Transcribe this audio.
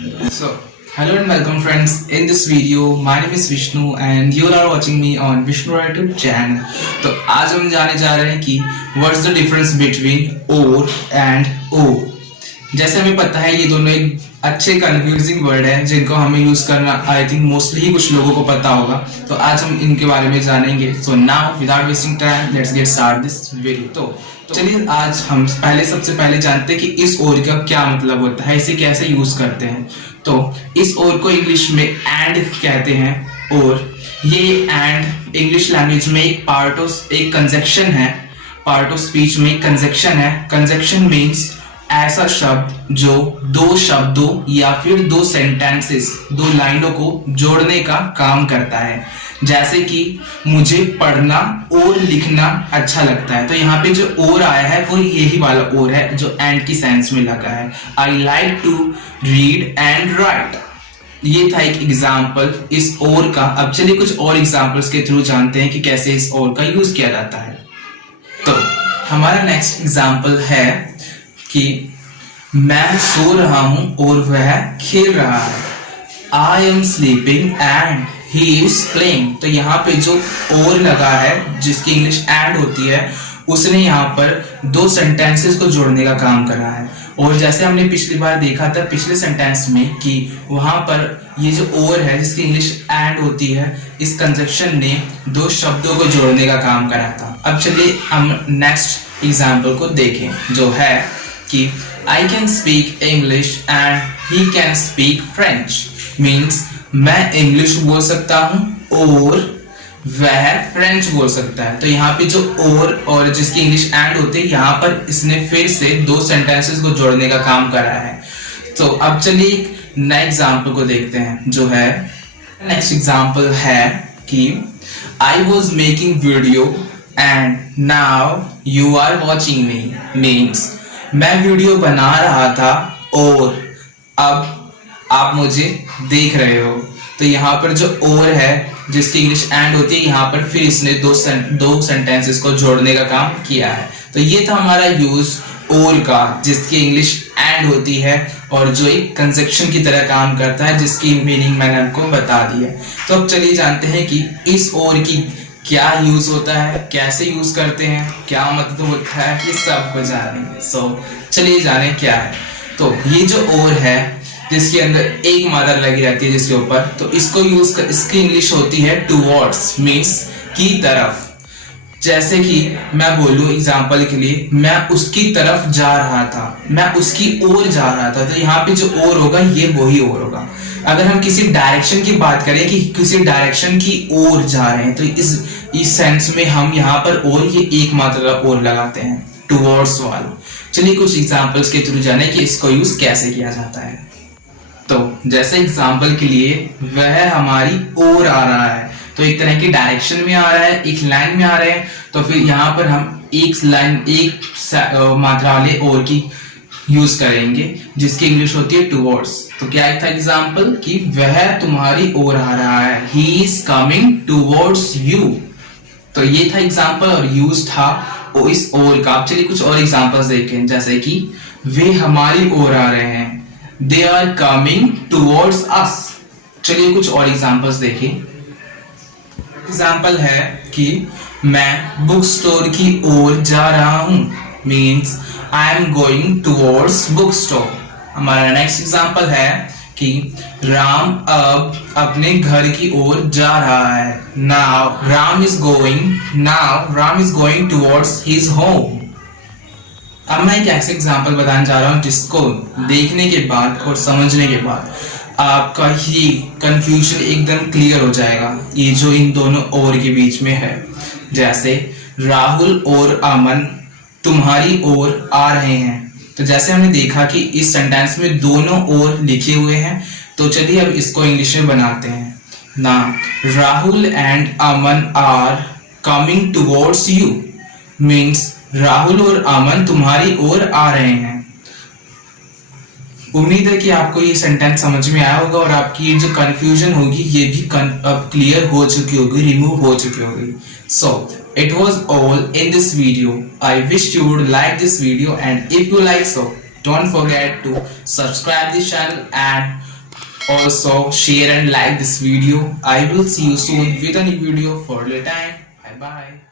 So, hello and welcome friends. In this video, my name is Vishnu and you are watching me on Vishnu YouTube channel. तो आज हम जाने जा रहे हैं कि what's the difference between or and o. जैसे हमें पता है ये दोनों एक अच्छे कंफ्यूजिंग वर्ड हैं जिनको हमें यूज करना आई थिंक मोस्टली ही कुछ लोगों को पता होगा. तो आज हम इनके बारे में जानेंगे. So now without wasting time let's get start this video. तो चलिए आज हम सबसे पहले जानते हैं कि इस और का क्या मतलब होता है, इसे कैसे यूज करते हैं. तो इस और को इंग्लिश में एंड कहते हैं. और ये एंड इंग्लिश लैंग्वेज में एक कंजक्शन है. पार्ट ऑफ स्पीच में एक कंजक्शन है. कंजक्शन मीन्स ऐसा शब्द जो दो शब्दों या फिर दो सेंटेंसेस, दो लाइनों को जोड़ने का काम करता है. जैसे कि मुझे पढ़ना और लिखना अच्छा लगता है. तो यहाँ पे जो और आया है वो यही वाला और है जो एंड की सेंस में लगा है. I like to read and write. ये था एक एग्जाम्पल इस और का. अब चलिए कुछ और एग्जाम्पल्स के थ्रू जानते हैं कि कैसे इस और का यूज किया जाता है. तो हमारा नेक्स्ट एग्जाम्पल है कि मैं सो रहा हूं और वह खेल रहा है. I am sleeping and he is playing. तो यहाँ पे जो और लगा है जिसकी इंग्लिश एंड होती है उसने यहाँ पर दो सेंटेंसेस को जोड़ने का काम करा है. और जैसे हमने पिछली बार देखा था पिछले सेंटेंस में कि वहां पर ये जो और है जिसकी इंग्लिश एंड होती है, इस कंजक्शन ने दो शब्दों को जोड़ने का काम करा था. अब चलिए हम नेक्स्ट एग्जाम्पल को देखें जो है कि I can speak English and he can speak French. Means मैं इंग्लिश बोल सकता हूँ और वह फ्रेंच बोल सकता है. तो यहाँ पे जो और जिसकी इंग्लिश एंड होती है यहाँ पर इसने फिर से दो सेंटेंसेस को जोड़ने का काम करा है. तो अब चलिए नए एग्जाम्पल को देखते हैं जो है नेक्स्ट एग्जाम्पल है कि I was making video and now you are watching me. Means मैं वीडियो बना रहा था और अब आप मुझे देख रहे हो. तो यहाँ पर जो और है जिसकी इंग्लिश एंड होती है यहाँ पर फिर इसने दो सेंटेंसेस को जोड़ने का काम किया है. तो ये था हमारा यूज और का जिसकी इंग्लिश एंड होती है और जो एक कंजक्शन की तरह काम करता है जिसकी मीनिंग मैंने आपको बता दी है. तो अब चलिए जानते हैं कि इस और की क्या यूज होता है, कैसे यूज करते हैं, क्या मतलब होता है, ये सब को जानेंगे. सो चलिए जाने क्या है. तो ये जो और है जिसके अंदर एक मात्रा लगी रहती है जिसके ऊपर, तो इसको इसकी इंग्लिश होती है टुवर्ड्स. मीन्स की तरफ. जैसे कि मैं बोलूं एग्जाम्पल के लिए मैं उसकी तरफ जा रहा था, मैं उसकी ओर जा रहा था. तो यहाँ पे जो और होगा ये वही और होगा. अगर हम किसी डायरेक्शन की बात करें कि किसी डायरेक्शन की ओर जा रहे हैं तो इस सेंस में हम यहाँ पर और ये एक मात्रा और लगाते हैं टुवर्ड्स वाला. चलिए कुछ एग्जांपल्स के थ्रू जाने कि इसको यूज कैसे किया जाता है. तो जैसे एग्जांपल के लिए वह हमारी ओर आ रहा है तो एक तरह की डायरेक्शन में आ रहा है, एक लाइन में आ रहे हैं. तो फिर यहाँ पर हम एक मात्रा वाले और की यूज करेंगे जिसकी इंग्लिश होती है टुवर्ड्स. तो क्या था एग्जांपल कि वह तुम्हारी ओर आ रहा है. He is coming towards you. तो ये था एग्जांपल और यूज था इस और का. चलिए कुछ और एग्जांपल्स देखें जैसे कि वे हमारी ओर आ रहे हैं. They are coming towards us. चलिए कुछ और एग्जांपल्स देखें. एग्जांपल है कि मैं बुक स्टोर की ओर जा रहा हूं. Means I am going towards book store. हमारा नेक्स्ट एग्जांपल है कि राम अब अपने घर की ओर जा रहा है. Now Ram is going towards his home. अब मैं एक ऐसे एग्जांपल बताने जा रहा हूं जिसको देखने के बाद और समझने के बाद आपका ही कंफ्यूजन एकदम क्लियर हो जाएगा. ये जो इन दोनों और के बीच में है, जैसे राहुल और अमन तुम्हारी ओर आ रहे हैं. तो जैसे हमने देखा कि इस सेंटेंस में दोनों ओर लिखे हुए हैं. तो चलिए अब इसको इंग्लिश में बनाते हैं ना. Rahul and Aman are coming towards you. Means Rahul और अमन तुम्हारी ओर आ रहे हैं. उम्मीद है कि आपको ये सेंटेंस समझ में आया होगा और आपकी ये जो कंफ्यूजन होगी ये भी अब क्लियर हो चुकी होगी, रिमूव हो चुकी होगी. सो it was all in this video. I wish you would like this video, and if you like so, don't forget to subscribe this channel and also share and like this video. I will see you soon with a new video. For the time, bye bye.